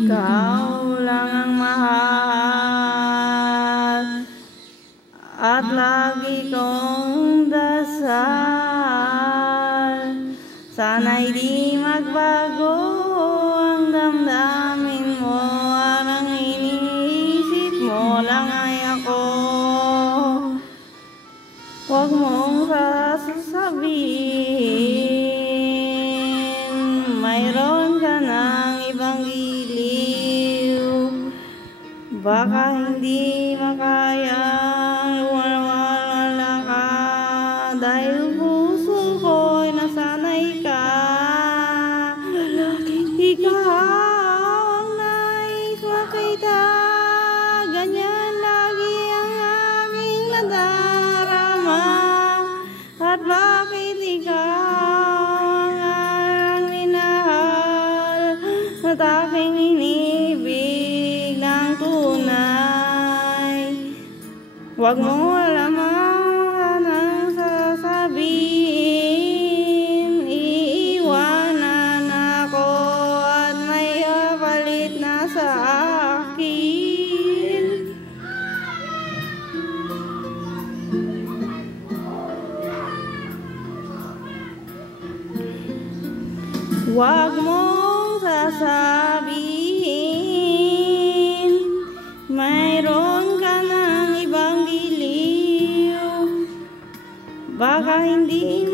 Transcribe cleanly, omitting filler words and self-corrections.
Ikaw lang ang mahal at lagi kong dasal. Sana'y di magbago ang damdamin mo at ang iniisip mo lang ay ako. Huwag mong sasabihin mayroon ka ng ibang giliw. Baka hindi makayang wala ka, dahil puso ko'y nasanay ka. Ikaw ang nais makita, ganyan lagi ang aking nadarama. At bakit ikaw ang minahal at aking inibig ng tunay? Huwag mo alaman ang sasabihin, iiwanan ako at may kapalit na sa akin. Huwag mong sasabihin mayroon ka ng ibang giliw. Baka hindi